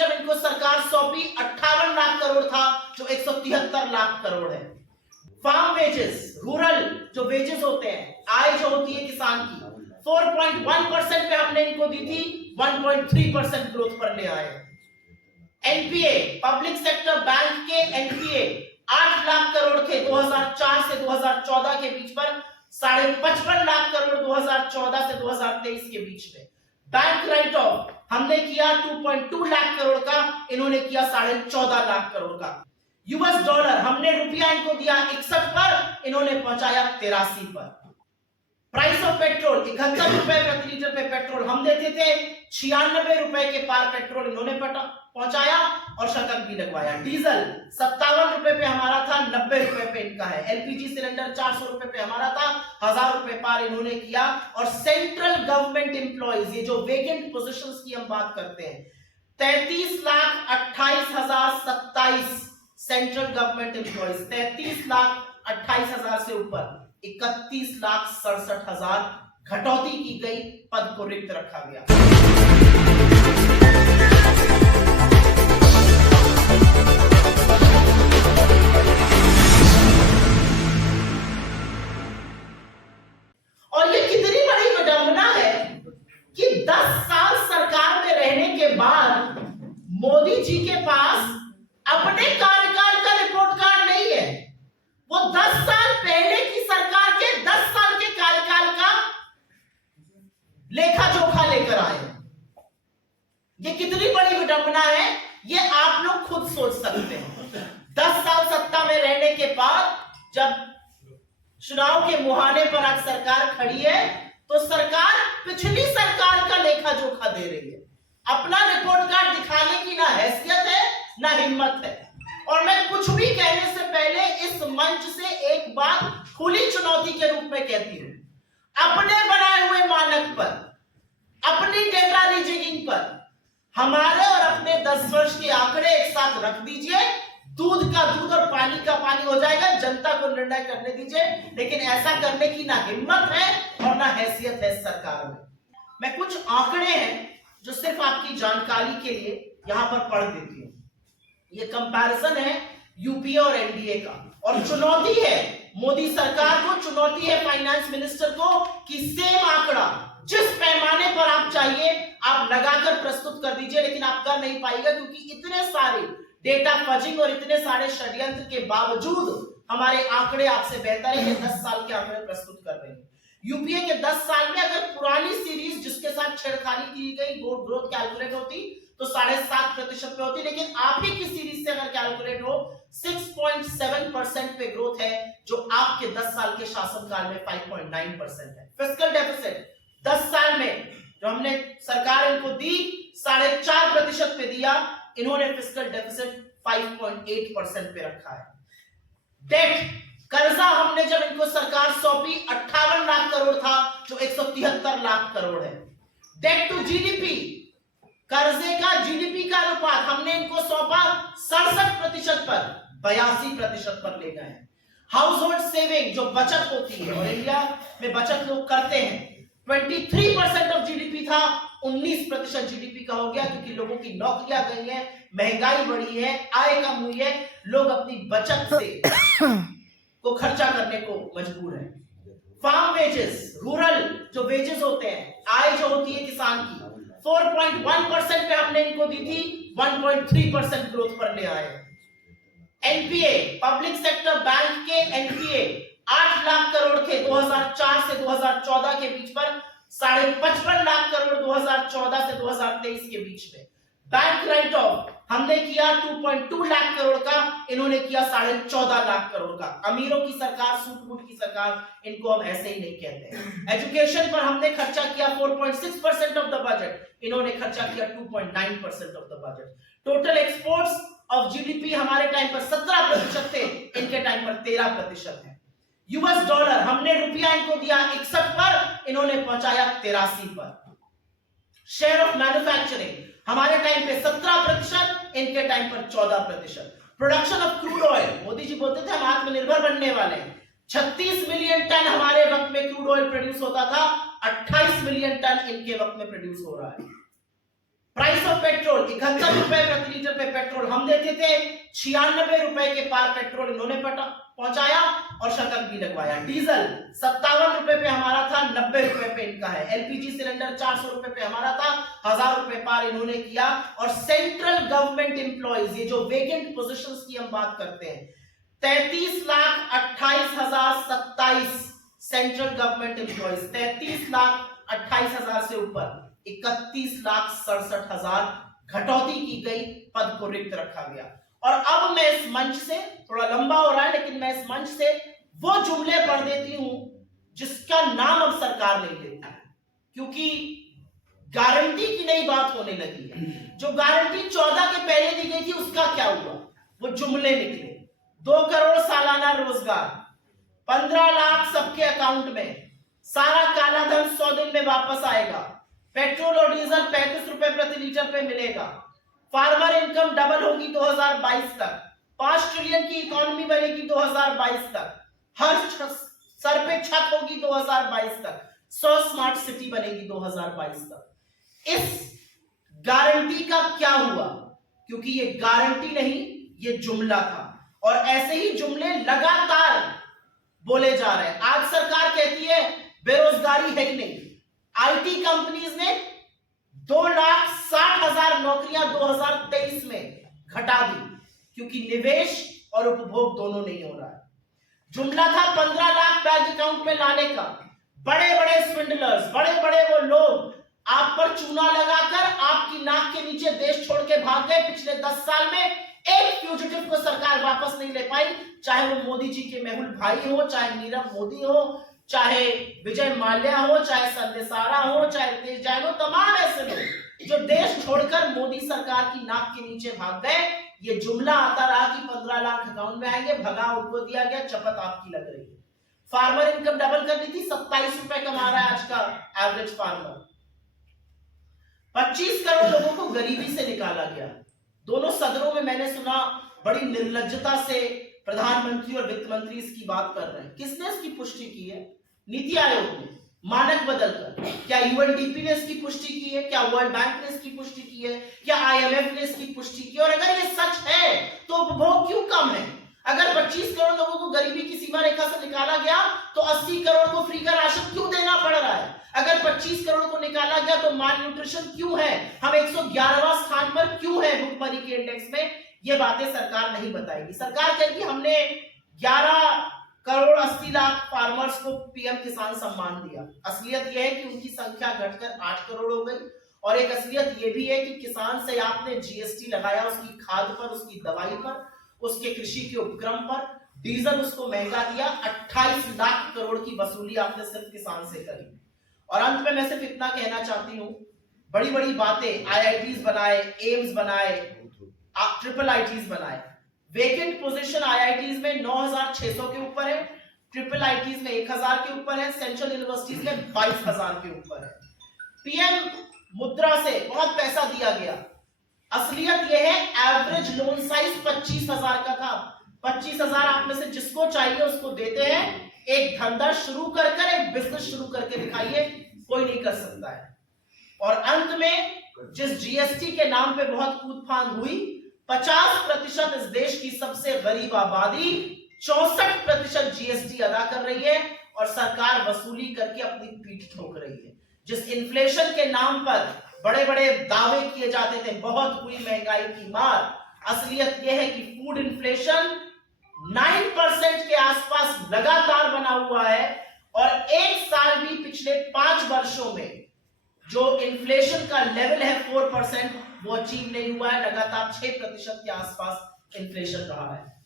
जब इनको सरकार सौंपी 58 लाख करोड़ था, जो 173 लाख करोड़ है। फार्म वेजेस, रूरल जो वेजेस होते हैं, आय जो होती है किसान की, 4.1% पे हमने इनको दी थी, 1.3% ग्रोथ पर ले आए। एनपीए, पब्लिक सेक्टर बैंक के एनपीए 8 लाख करोड़ थे 2004 से 2014 के बीच पर, 55.5 लाख करोड़ 2014 से 2023 के बीच में। बैंक राइट ऑफ हमने किया 2.2 लाख करोड़ का, इन्होंने किया 14.5 लाख करोड़ का। यूएस डॉलर हमने रुपया इनको दिया 61 पर, इन्होंने पहुंचाया 83 पर। प्राइस ऑफ पेट्रोल 71 रुपए प्रति लीटर पे पेट्रोल हम देते थे, 96 रुपए के पार पेट्रोल इन्होंने पहुंचाया और शतक भी लगवाया। डीजल 57 रुपए पे हमारा था, 90 रुपए पे इनका है। एलपीजी सिलेंडर 400 रुपए पे हमारा था, 1000 रुपए पार इन्होंने किया। और सेंट्रल गवर्नमेंट एम्प्लॉइज, ये जो वेकेंट पोजीशंस की हम बात करते हैं, 33,28,027 सेंट्रल गवर्नमेंट एम्प्लॉइज, 33,28,000 से ऊपर 31,67,000 घटौती की गई, पद को रिक्त रखा गया। और ये कितनी बड़ी विडंबना है कि 10 साल सरकार में रहने के बाद मोदी जी के पास अपने कार्यकाल का रिपोर्ट कार्ड नहीं है। वो 10 साल पहले की सरकार के 10 साल के कार्यकाल का लेखा जोखा लेकर आए। ये कितनी बड़ी विडंबना है, ये आप लोग खुद सोच सकते हैं। 10 साल सत्ता में रहने के बाद जब चुनाव के मुहाने पर आज सरकार खड़ी है, तो सरकार पिछली सरकार का लेखा जोखा दे रही है। अपना रिपोर्ट कार्ड दिखाने की ना हैसियत है ना हिम्मत है। और मैं कुछ भी कहने से पहले इस मंच से एक बात खुली चुनौती के रूप में कहती हूं, अपने बनाए हुए मानक पर, अपनी डेटा रीजिंग पर हमारे और अपने 10 वर्ष के आंकड़े एक साथ रख दीजिए, दूध का दूध और पानी का पानी हो जाएगा। जनता को निर्णय करने दीजिए, लेकिन ऐसा करने की ना हिम्मत है और ना हैसियत है सरकार में। मैं कुछ आंकड़े हैं जो सिर्फ आपकी जानकारी के लिए यहां पर पढ़ देती हूं। ये कंपैरिजन है यूपीए और एनडीए का, और चुनौती है मोदी सरकार को, चुनौती है फाइनेंस मिनिस्टर को कि सेम आंकड़ा जिस पैमाने पर आप चाहिए आप लगाकर प्रस्तुत कर दीजिए, लेकिन आप कर नहीं पाएगा क्योंकि इतने सारे डेटा फजिंग और इतने सारे षड्यंत्र के बावजूद हमारे आंकड़े आपसे बेहतर है। 10 साल के आंकड़े प्रस्तुत कर रहे हैं। यूपीए के 10 साल में अगर पुरानी सीरीज जिसके साथ छेड़खानी की गई ग्रोथ कैलकुलेट होती तो 7.5% पे होती, लेकिन आप ही की सीरीज से अगर कैलकुलेट हो 6.7% पे ग्रोथ है, जो आपके 10 साल के शासनकाल में 5.9% है। फिस्कल डेफिसिट 10 साल में जो हमने सरकार इनको दी 4.5% पे दिया, इन्होंने फिस्कल डेफिसिट 5.8% पे रखा है। डेट, कर्जा हमने जब इनको सरकार सौंपी 58 लाख करोड़ था, जो 173 लाख करोड़ है। डेट टू जीडीपी, कर्जे का जीडीपी का अनुपात हमने इनको सौंपा 67% पर, 82% पर ले गए। हाउस होल्ड सेविंग जो बचत होती है, और इंडिया में बचत लोग करते हैं, 23% ऑफ जीडीपी था, 19% जीडीपी का हो गया, क्योंकि लोगों की नौकरियां गई हैं, महंगाई बढ़ी है, आय कम हुई है, लोग अपनी बचत से को खर्चा करने को मजबूर है। फार्म वेजेस, रूरल जो वेजेस होते हैं, आय जो होती है किसान की, 4.1% पे हमने इनको दी थी, 1.3% ग्रोथ पर ले आए। एनपीए, पब्लिक सेक्टर बैंक के एनपीए 8 लाख करोड़ थे 2004 से 2014 के बीच पर, 55.5 लाख करोड़ 2014 से 2023 के बीच में। बैंक राइट ऑफ हमने किया 2.2 लाख करोड़ का, इन्होंने किया 14.5 लाख करोड़ का। अमीरों की सरकार, सूट-बूट की सरकार, इनको हम ऐसे ही नहीं कहते। एजुकेशन पर हमने खर्चा किया 4.6% ऑफ द बजट, इन्होंने खर्चा किया 2.9% of the budget. Total exports of GDP हमारे टाइम पर 17% थे, इनके टाइम पर 13% है। यूएस डॉलर हमने रुपया इनको दिया 61 पर, इन्होंने पहुंचाया 83 पर। शेयर ऑफ मैन्युफैक्चरिंग हमारे टाइम पे 17%, इनके टाइम पर 14%। Production of crude oil, Modi ji बोलते थे हम आत्मनिर्भर बनने वाले हैं, 36 मिलियन टन हमारे वक्त में क्रूड ऑयल प्रोड्यूस होता था, 28 मिलियन टन इनके वक्त में प्रोड्यूस हो रहा है। प्राइस ऑफ पेट्रोल 71 रुपए प्रति लीटर पे पेट्रोल हम देते थे, 96 रुपए के पार पेट्रोल इन्होंने पहुंचाया और शतक भी लगवाया। डीजल 57 रुपए पे हमारा था, 90 रुपए पे इनका है। एलपीजी सिलेंडर 400 रुपए पे हमारा था, 1000 रुपए पार इन्होंने किया। और सेंट्रल गवर्नमेंट एम्प्लॉइज, ये जो वेकेंट पोजीशंस की हम बात करते हैं, 33,28,027 सेंट्रल गवर्नमेंट एम्प्लॉइज, 33,28,000 से ऊपर 31,67,000 घटौती की गई, पद को रिक्त रखा गया। और अब मैं इस मंच से, थोड़ा लंबा हो रहा है लेकिन मैं इस मंच से वो जुमले पढ़ देती हूं जिसका नाम अब सरकार नहीं लेती, क्योंकि गारंटी की नई बात होने लगी है। जो गारंटी 14 के पहले दी गई थी उसका क्या हुआ, वो जुमले निकले। 2 करोड़ सालाना रोजगार, 15 लाख सबके अकाउंट में, सारा काला धन 100 दिन में वापस आएगा, पेट्रोल और डीजल 35 रुपए प्रति लीटर पे मिलेगा, फार्मर इनकम डबल होगी 2022 तक, 5 ट्रिलियन की इकोनॉमी बनेगी 2022 तक, हर सर पे छत होगी 2022 तक, 100 स्मार्ट सिटी बनेगी 2022 तक। इस गारंटी का क्या हुआ, क्योंकि ये गारंटी नहीं, ये जुमला था। और ऐसे ही जुमले लगातार बोले जा रहे हैं। आज सरकार कहती है बेरोजगारी है ही नहीं। आईटी कंपनीज ने 2,60,000 नौकरियां 2023 में घटा दी, क्योंकि निवेश और उपभोग दोनों नहीं हो रहा है। जुमला था 15 लाख बैंक अकाउंट में लाने का। बड़े बड़े स्विंडलर्स, बड़े बड़े वो लोग आप पर चूना लगाकर आपकी नाक के नीचे देश छोड़ के भाग गए। पिछले 10 साल में एक फ्यूजिटिव को सरकार वापस नहीं ले पाई, चाहे वो मोदी जी के मेहुल भाई हो, चाहे नीरव मोदी हो, चाहे विजय माल्या हो, चाहे संजय सारा हो, चाहे रितेश जैन हो। तमाम ऐसे लोग जो देश छोड़कर मोदी सरकार की नाक के नीचे भाग गए। ये जुमला आता रहा कि 15 लाख अकाउंट में आएंगे, भगा उनको दिया गया, चपत आपकी लग रही है। फार्मर इनकम डबल कर दी थी, 27 रुपए कमा रहा है आज का एवरेज फार्मर। 25 करोड़ लोगों को गरीबी से निकाला गया। दोनों सदनों में मैंने सुना बड़ी निर्लज्जता से प्रधानमंत्री और वित्त मंत्री इसकी बात कर रहे हैं। किसने इसकी पुष्टि की है? नीति आयोग ने मानक बदलकर। क्या यूएनडीपी ने इसकी पुष्टि की है? क्या वर्ल्ड बैंक ने इसकी पुष्टि की है? क्या आईएमएफ ने इसकी पुष्टि की? और अगर ये सच है तो उपभोग क्यों कम है? अगर 25 करोड़ लोगों को गरीबी की सीमा रेखा से निकाला गया तो 80 करोड़ को फ्री का राशन क्यों देना पड़ रहा है? अगर 25 करोड़ को निकाला गया तो माल न्यूट्रिशन क्यों है? हम 111वां स्थान पर क्यों है भुखमरी के इंडेक्स में? ये बातें सरकार नहीं बताएगी। सरकार कहेगी हमने 11 करोड़ 80 लाख फार्मर्स को पीएम किसान सम्मान दिया। असलियत यह है कि उनकी संख्या घटकर 8 करोड़ हो गई। और एक असलियत यह भी है कि किसान से आपने जीएसटी लगाया उसकी खाद पर, उसकी दवाई पर, उसके कृषि के उपक्रम पर, डीजल उसको महंगा दिया। 28 लाख करोड़ की वसूली आपने सिर्फ किसान से करी। और अंत में मैं सिर्फ इतना कहना चाहती हूं, बड़ी बड़ी बातें, आईआईटीज बनाए, एम्स बनाए, ट्रिपल आईटीज बनाए। वेकेंट पोजीशन आईआईटीज में 9,600 के ऊपर है, ट्रिपल आईटीज में 1,000 के ऊपर है, सेंट्रल यूनिवर्सिटीज में 22,000 के ऊपर है। पीएम मुद्रा से बहुत पैसा दिया गया। असलियत यह है एवरेज लोन साइज 25,000 का था। 25,000 आप में से जिसको चाहिए उसको देते हैं। एक धंधा शुरू कर एक बिजनेस शुरू करके दिखाइए, कोई नहीं कर सकता है। और अंत में जिस जीएसटी के नाम पे बहुत कूदफान हुई, 50% इस देश की सबसे गरीब आबादी 64% जीएसटी अदा कर रही है और सरकार वसूली करके अपनी पीठ ठोक रही है। जिस इन्फ्लेशन के नाम पर बड़े बड़े दावे किए जाते थे, बहुत हुई महंगाई की मार, असलियत यह है कि फूड इन्फ्लेशन 9% के आसपास लगातार बना हुआ है। और एक साल भी पिछले 5 वर्षों में जो इन्फ्लेशन का लेवल है 4%, वो अचीव नहीं हुआ है। लगातार 6% के आसपास इन्फ्लेशन रहा है।